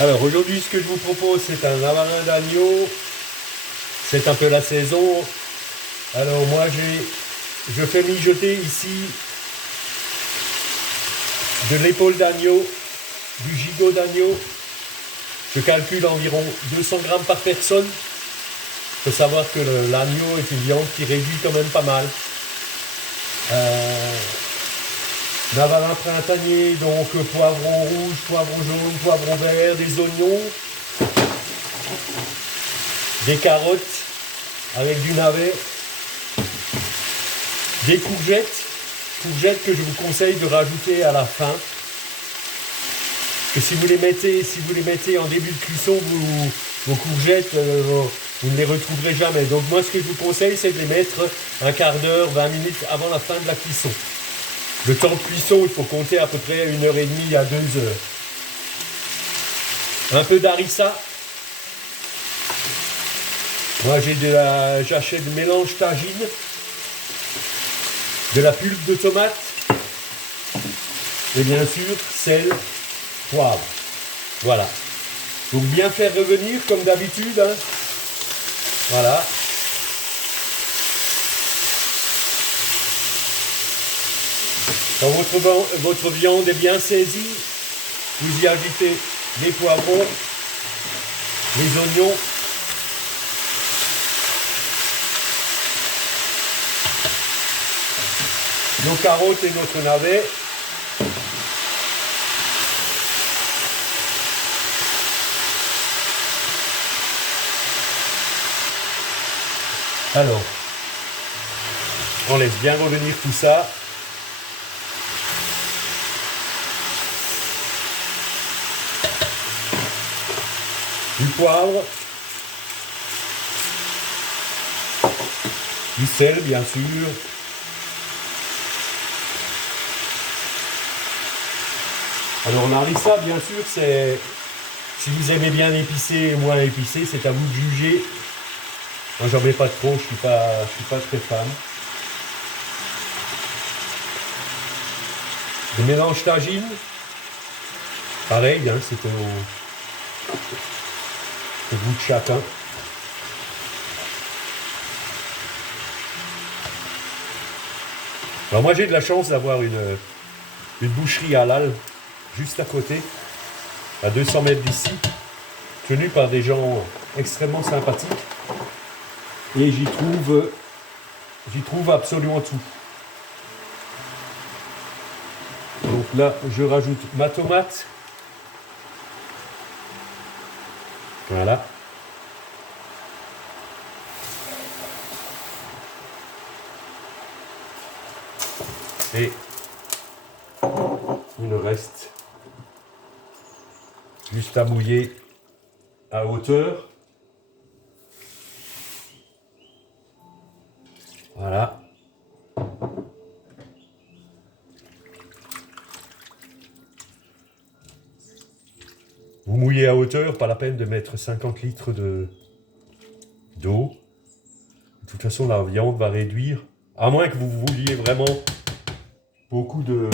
Alors aujourd'hui, ce que je vous propose, c'est un lavarin d'agneau. C'est un peu la saison. Alors moi, je fais mijoter ici de l'épaule d'agneau, du gigot d'agneau. Je calcule environ 200 grammes par personne. Il faut savoir que l'agneau est une viande qui réduit quand même pas mal. Lavarin printanier, donc poivron rouge, poivron jaune, poivron vert, des oignons, des carottes avec du navet, des courgettes que je vous conseille de rajouter à la fin. Que si vous les mettez en début de cuisson, vos courgettes, vous ne les retrouverez jamais. Donc moi, ce que je vous conseille, c'est de les mettre un quart d'heure, 20 minutes avant la fin de la cuisson. Le temps de cuisson, il faut compter à peu près 1h30 à 2 heures. Un peu d'harissa. Moi, j'achète du mélange tagine, de la pulpe de tomate et bien sûr sel, poivre. Voilà. Donc bien faire revenir comme d'habitude. Hein. Voilà. Quand votre viande est bien saisie, vous y ajoutez les poivrons, les oignons, nos carottes et notre navet. Alors, on laisse bien revenir tout ça. Du poivre, du sel bien sûr, alors l'harissa bien sûr c'est, si vous aimez bien épicé et moins épicé, c'est à vous de juger. Moi j'en mets pas trop, je suis pas très fan. Le mélange tagine, pareil, hein, c'est au goût de chacun. Alors moi j'ai de la chance d'avoir une boucherie halal juste à côté, à 200 mètres d'ici, tenue par des gens extrêmement sympathiques. Et j'y trouve absolument tout. Donc là je rajoute ma tomate. Voilà. Et il nous reste juste à mouiller à hauteur. Voilà. Vous mouillez à hauteur, pas la peine de mettre 50 litres d'eau. De toute façon, la viande va réduire. À moins que vous vouliez vraiment beaucoup de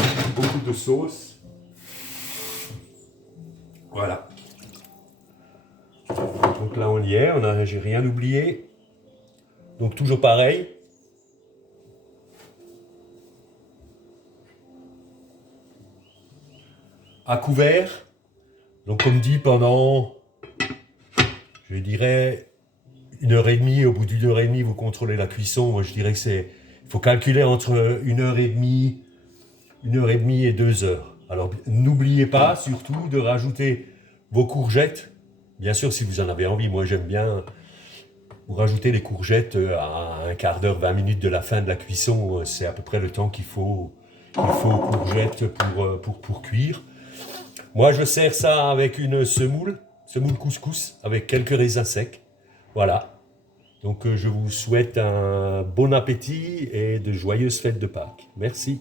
sauce. Voilà. Donc là, on y est. J'ai rien oublié. Donc toujours pareil. À couvert. Donc comme dit, pendant, je dirais, 1h30, au bout d'une heure et demie, vous contrôlez la cuisson. Moi, je dirais que il faut calculer entre 1h30 et 2 heures. Alors, n'oubliez pas, surtout, de rajouter vos courgettes. Bien sûr, si vous en avez envie, moi, j'aime bien vous rajouter les courgettes à un quart d'heure, 20 minutes de la fin de la cuisson. C'est à peu près le temps qu'il faut aux courgettes pour cuire. Moi, je sers ça avec une semoule couscous, avec quelques raisins secs. Voilà. Donc, je vous souhaite un bon appétit et de joyeuses fêtes de Pâques. Merci.